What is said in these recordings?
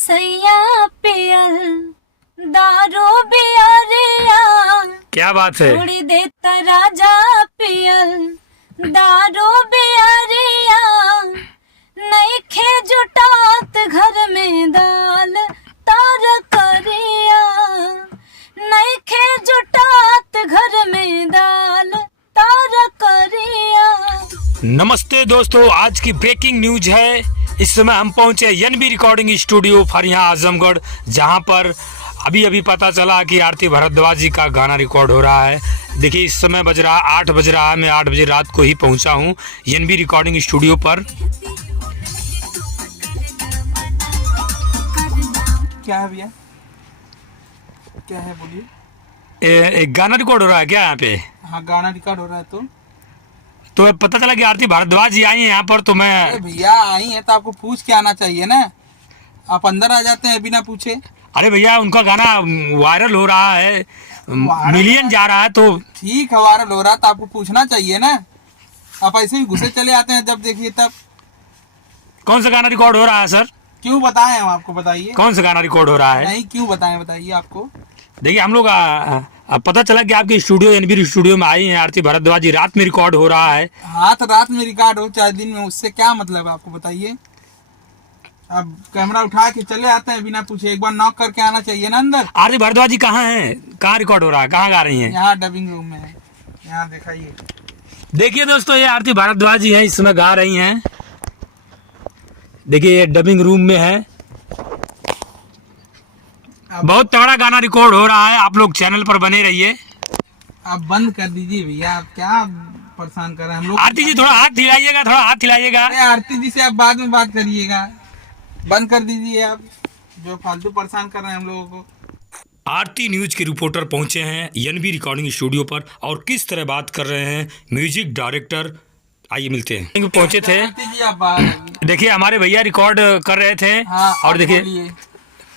सैया पियल दारू बियरिया। क्या बात है। छोड़ी देता राजा पियल दारू बियरिया। नइखे जुटात घर में दाल तार करिया। नइखे जुटात घर में दाल तार करिया। नमस्ते दोस्तों, आज की ब्रेकिंग न्यूज है। इस समय हम पहुंचे एनबी रिकॉर्डिंग स्टूडियो फरिया आजमगढ़, जहां पर अभी पता चला कि आरती भारद्वाज जी का गाना रिकॉर्ड हो रहा है। देखिए इस समय बज रहा 8 बज रहा है। मैं 8 बजे रात को ही पहुंचा हूं एनबी रिकॉर्डिंग स्टूडियो पर। क्या है भैया, क्या है बोलिए। एक गाना रिकॉर्ड हो रहा है क्या यहाँ पे? हाँ, गाना रिकॉर्ड हो रहा है। तो पता चला कि आरती भारद्वाज जी आई हैं यहाँ पर, तो मैं भैया आई है तो आपको पूछ के आना चाहिए ना। आप अंदर आ जाते हैं बिना पूछे। अरे भैया उनका गाना वायरल हो रहा है, मिलियन जा रहा है। तो ठीक है, वायरल हो रहा है तो आपको पूछना चाहिए ना। आप ऐसे ही घुसे चले आते हैं जब देखिए तब। कौन सा गाना रिकॉर्ड हो रहा है सर? क्यों बताएं हम आपको, बताइए। कौन सा गाना रिकॉर्ड हो रहा है? नहीं, क्यों बताएं, बताइए आपको। देखिए हम लोग अब पता चला कि आपके स्टूडियो एनबी स्टूडियो में आई हैं आरती भारद्वाज जी। रात में रिकॉर्ड हो रहा है। हाँ तो रात में रिकॉर्ड हो चाहे दिन में, उससे क्या मतलब है आपको, बताइए। अब कैमरा उठा के चले आते हैं बिना पूछे। एक बार नॉक करके आना चाहिए ना अंदर। आरती भारद्वाज जी कहाँ हैं? कहाँ रिकॉर्ड हो रहा है? कहाँ गा रही हैं? यहाँ डबिंग रूम में है, यहाँ दिखाइए। देखिए दोस्तों, ये आरती भारद्वाज जी हैं, इस समय गा रही हैं। देखिए ये डबिंग रूम में है। बहुत तगड़ा गाना रिकॉर्ड हो रहा है। आप लोग चैनल पर बने रहिए। आप बंद कर दीजिए भैया, आप क्या परेशान कर रहे हैं हम लोग। आरती जी थोड़ा हाथ हिलाइएगा, थोड़ा हाथ हिलाइएगा। अरे आरती जी से आप बाद में बात करिएगा, बंद कर दीजिए। आप जो फालतू परेशान कर रहे हैं हम लोगों को। आरती न्यूज के रिपोर्टर पहुंचे हैं एनबी रिकॉर्डिंग स्टूडियो पर और किस तरह बात कर रहे हैं म्यूजिक डायरेक्टर। आइए मिलते हैं। पहुंचे थे। आरती जी आप बाहर आइए। देखिए हमारे भैया रिकॉर्ड कर रहे थे। हाँ, और देखिए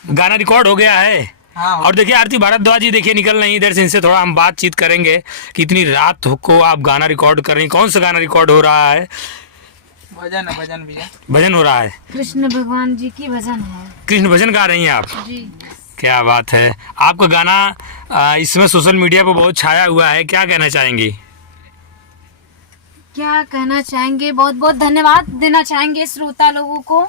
गाना रिकॉर्ड हो गया है। हाँ, और देखिए आरती भारद्वाज जी देखिए निकल रही इधर से। इनसे थोड़ा हम बातचीत करेंगे कि इतनी रात को आप गाना रिकॉर्ड कर रही हैं। कौन सा गाना रिकॉर्ड हो रहा है? भजन है, भजन भैया। भजन हो रहा है। कृष्ण भगवान जी की भजन है। कृष्ण भजन गा रही हैं आप जी। क्या बात है। आपका गाना इसमें सोशल मीडिया पर बहुत छाया हुआ है, क्या कहना चाहेंगी? क्या कहना चाहेंगे, बहुत बहुत धन्यवाद देना चाहेंगे श्रोता लोगों को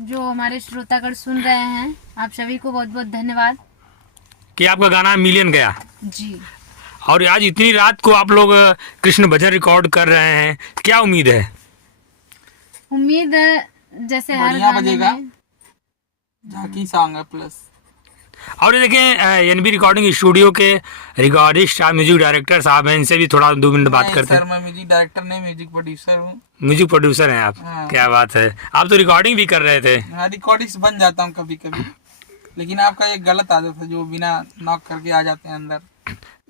जो हमारे श्रोतागण सुन रहे हैं। आप सभी को बहुत बहुत धन्यवाद कि आपका गाना मिलियन गया जी। और आज इतनी रात को आप लोग कृष्ण भजन रिकॉर्ड कर रहे हैं, क्या उम्मीद है? उम्मीद जैसे हर बढ़िया गाने बजेगा। में झांकी सॉन्ग है प्लस। और ये देखें एनबी रिकॉर्डिंग स्टूडियो के रिकॉर्डिस्ट म्यूजिक डायरेक्टर साहब हैं, इनसे भी थोड़ा 2 मिनट बात करते सर हैं। मैं म्यूजिक डायरेक्टर नहीं, म्यूजिक प्रोड्यूसर हूँ। म्यूजिक प्रोड्यूसर हैं आप? हाँ। क्या बात है। आप तो रिकॉर्डिंग भी कर रहे थे। हाँ, रिकॉर्डिंग्स बन जाता हूँ कभी कभी, लेकिन आपका एक गलत आदत है जो बिना नॉक करके आ जाते हैं अंदर।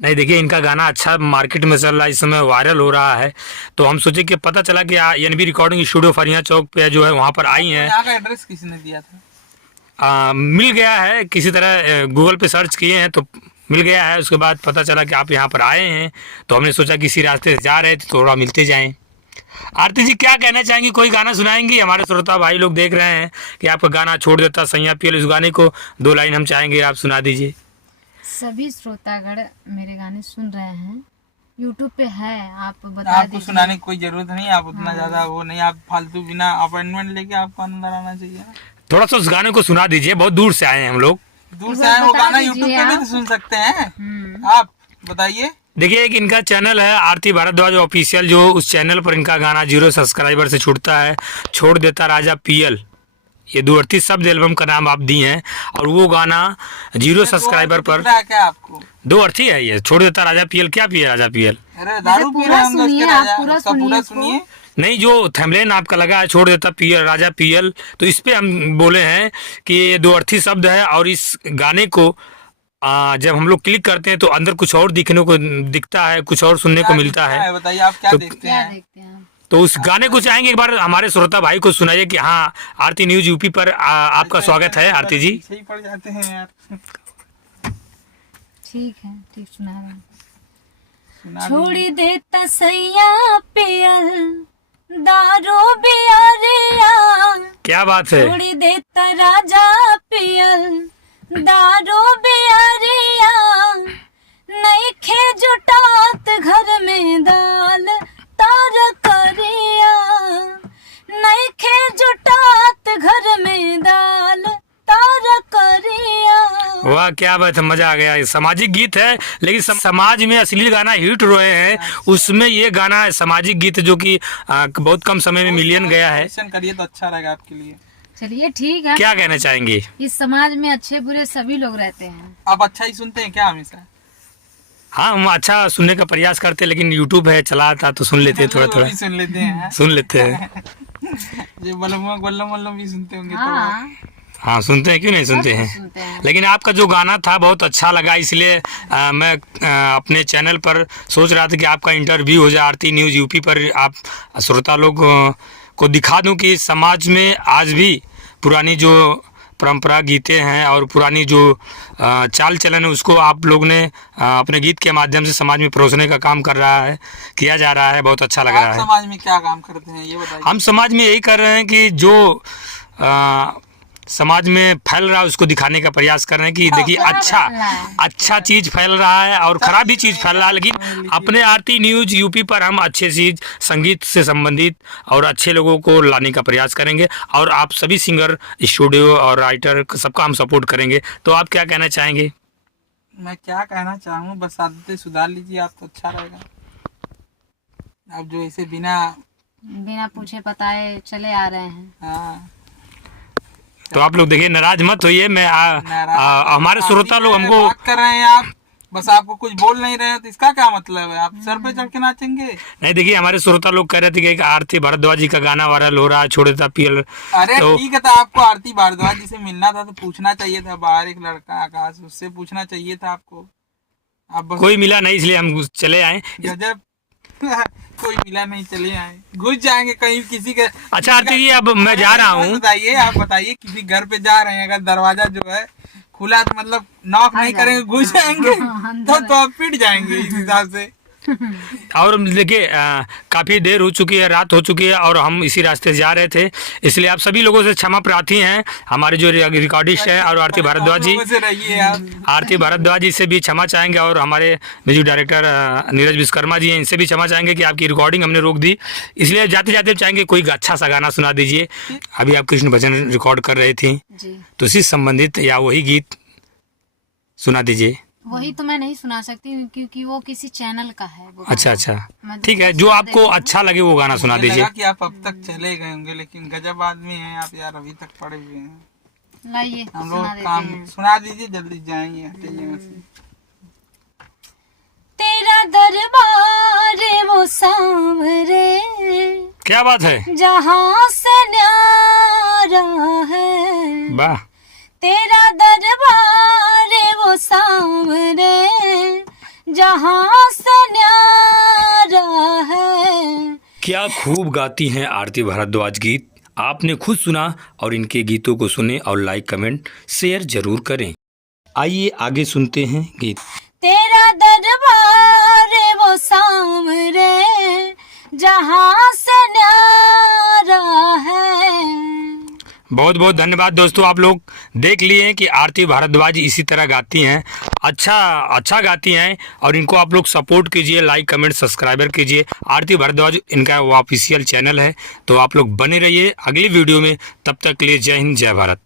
नहीं देखिए इनका गाना अच्छा मार्केट में चल रहा है, इस समय वायरल हो रहा है। तो हम सोचे कि पता चला कि एनबी रिकॉर्डिंग स्टूडियो फरिया चौक पे जो है वहाँ पर आई हैं। यहाँ का एड्रेस किसने दिया था? मिल गया है किसी तरह, गूगल पे सर्च किए हैं तो मिल गया है। उसके बाद पता चला कि आप यहाँ पर आए हैं, तो हमने सोचा किसी रास्ते से जा रहे थे, थोड़ा मिलते जाएं। आरती जी क्या कहना चाहेंगी? कोई गाना सुनाएंगी? हमारे श्रोता भाई लोग देख रहे हैं कि आपका गाना छोड़ देता सैया पियल, उस गाने को 2 लाइन हम चाहेंगे आप सुना दीजिए। सभी श्रोतागण मेरे गाने सुन रहे हैं, यूट्यूब पे है, आप बता आपको दीजिए। सुनाने की कोई जरूरत नहीं है। आप उतना ज्यादा वो नहीं, आप फालतू बिना अपॉइंटमेंट लेके आपको अंदर आना चाहिए। थोड़ा सा उस गाने को सुना दीजिए, बहुत दूर से आए हैं हम लोग। दूर से आए, वो बता गाना दीजिए यूट्यूब पे भी आप। तो सुन सकते हैं। आप बताइए। देखिए एक इनका चैनल है आरती भारद्वाज ऑफिशियल, जो उस चैनल पर इनका गाना 0 सब्सक्राइबर से छूटता है। छोड़ देता राजा पियल, ये 2 शब्द एल्बम का नाम आप दिए हैं। और वो गाना 0 सब्सक्राइबर पर क्या आपको 2 अर्थी है। ये छोड़ देता राजा पियल, क्या पिए राजा पियल? अरे दारू पी रहे हैं सुनिए, आप पूरा सुनिए सुनिए। नहीं, जो थंबनेल आपका लगा है छोड़ देता पियल राजा पियल, तो इस पे हम बोले हैं कि ये 2 अर्थी शब्द है। और इस गाने को जब हम लोग क्लिक करते हैं तो अंदर कुछ और दिखने को दिखता है, कुछ और सुनने को मिलता है। बताइए आप क्या तो देखते क्या हैं? देखते हैं? तो उस गाने को चाहेंगे एक बार हमारे श्रोता भाई को सुनाइए कि हाँ आरती न्यूज यूपी पर आपका स्वागत है। आरती जी सही पड़ जाते हैं यार। ठीक है, ठीक सुना रहे हैं। सुना छोड़ी देता सैया पियल दारू बियारिया क्या बात है। छोड़ी देता राजा पियल, दारू बियारिया नहीं खे जुटात घर में दाल तार करिया, नहीं खे जुटात घर में दाल तार करिया। वाह क्या बात है, मजा आ गया। ये सामाजिक गीत है, लेकिन समाज में असली गाना हिट रहे हैं, उसमें ये गाना है सामाजिक गीत जो कि बहुत कम समय में मिलियन गया है। करिए तो अच्छा रहेगा आपके लिए। चलिए ठीक है। क्या कहना चाहेंगे। इस समाज में अच्छे बुरे सभी लोग रहते हैं। आप अच्छा ही सुनते हैं क्या हमेशा। हाँ हम अच्छा सुनने का प्रयास करते हैं, लेकिन यूट्यूब है चला था तो सुन लेते हैं, थोड़ा थोड़ा सुन लेते हैं। सुन लेते हैं। जो बल्लम भी सुनते होंगे हाँ, तो। हाँ सुनते हैं, क्यों नहीं सुनते सुनते हैं। हैं। लेकिन आपका जो गाना था बहुत अच्छा लगा, इसलिए मैं अपने चैनल पर सोच रहा था कि आपका इंटरव्यू हो जाए आरती न्यूज़ यूपी पर, आप श्रोता लोग को दिखा दूं कि समाज में आज भी पुरानी जो परंपरा गीतें हैं और पुरानी जो चाल चलन है उसको आप लोग ने अपने गीत के माध्यम से समाज में परोसने का काम कर रहा है, किया जा रहा है। बहुत अच्छा लग रहा है। समाज में क्या काम करते हैं ये बताइए। हम समाज में यही कर रहे हैं कि जो समाज में फैल रहा है उसको दिखाने का प्रयास कर रहे हैं कि देखिए अच्छा चीज़ फैल रहा है और ख़राब भी चीज़ फैल रहा है, लेकिन अपने आरती न्यूज़ यूपी पर हम अच्छे चीज़ संगीत से संबंधित और अच्छे लोगों को लाने का प्रयास करेंगे और आप सभी सिंगर, स्टूडियो और राइटर सबका हम सपोर्ट करेंगे। तो आप क्या कहना चाहेंगे। मैं क्या कहना चाहूँ, बस आदतें सुधार लीजिए आप तो अच्छा रहेगा। आप जो ऐसे बिना पूछे बताए चले आ रहे हैं। हाँ तो आप लोग देखिए नाराज मत होइए। मैं हमारे श्रोता लोग हमको बात कर रहे हैं, आप बस आपको कुछ बोल नहीं रहे हैं तो इसका क्या मतलब है। आप सर पे चढ़ के नाचेंगे। नहीं देखिए हमारे श्रोता लोग कह रहे थे कि एक आरती भारद्वाज जी का गाना वायरल हो रहा है, छोड़ देता पीएल। अरे तो ठीक है, तो आपको आरती भारद्वाज जी से मिलना था तो पूछना चाहिए था। बाहर एक लड़का आकाश, उससे पूछना चाहिए था आपको। आप बस कोई मिला नहीं इसलिए हम चले आए। गजब। कोई मिला नहीं, चले आए, घुस जाएंगे कहीं किसी के। अच्छा आरती जी अब मैं जा रहा हूँ। बताइए, आप बताइए किसी घर पे जा रहे हैं, अगर दरवाजा जो है खुला तो मतलब नॉक नहीं करेंगे, घुस जाएंगे तो आप पिट जाएंगे इस हिसाब से। और देखिए काफ़ी देर हो चुकी है, रात हो चुकी है और हम इसी रास्ते से जा रहे थे, इसलिए आप सभी लोगों से क्षमा प्रार्थी हैं। हमारे जो रिकॉर्डिस्ट हैं और आरती भारद्वाज जी, आरती भारद्वाज जी से भी क्षमा चाहेंगे और हमारे म्यूजिक डायरेक्टर नीरज विश्वकर्मा जी हैं, इनसे भी क्षमा चाहेंगे कि आपकी रिकॉर्डिंग हमने रोक दी। इसलिए जाते जाते चाहेंगे कोई अच्छा सा गाना सुना दीजिए। अभी आप कृष्ण भजन रिकॉर्ड कर रही थी तो इससे संबंधित या वही गीत सुना दीजिए। वही तो मैं नहीं सुना सकती क्योंकि वो किसी चैनल का है वो। अच्छा ठीक है, जो आपको अच्छा लगे वो गाना सुना दीजिए। कि आप अब तक चले गए होंगे, लेकिन गजब आदमी हैं आप यार, अभी तक पड़े हुए हैं। लाइए हम लोग काम सुना दीजिए, जल्दी जाएंगे। तेरा दरबार वो सांवरे, क्या बात है, जहाँ से न्यारा है। वाह। तेरा दरबार वो सांवरे, जहाँ से न्यारा है। क्या खूब गाती हैं आरती भारद्वाज गीत। आपने खुद सुना और इनके गीतों को सुने और लाइक कमेंट शेयर जरूर करें। आइए आगे सुनते हैं गीत। तेरा दरबार वो सांवरे, जहाँ से न्यारा है। बहुत बहुत धन्यवाद दोस्तों, आप लोग देख लिए हैं कि आरती भारद्वाज इसी तरह गाती हैं, अच्छा गाती हैं और इनको आप लोग सपोर्ट कीजिए, लाइक कमेंट सब्सक्राइबर कीजिए। आरती भारद्वाज इनका वो ऑफिशियल चैनल है, तो आप लोग बने रहिए अगली वीडियो में। तब तक के लिए जय हिंद जय भारत।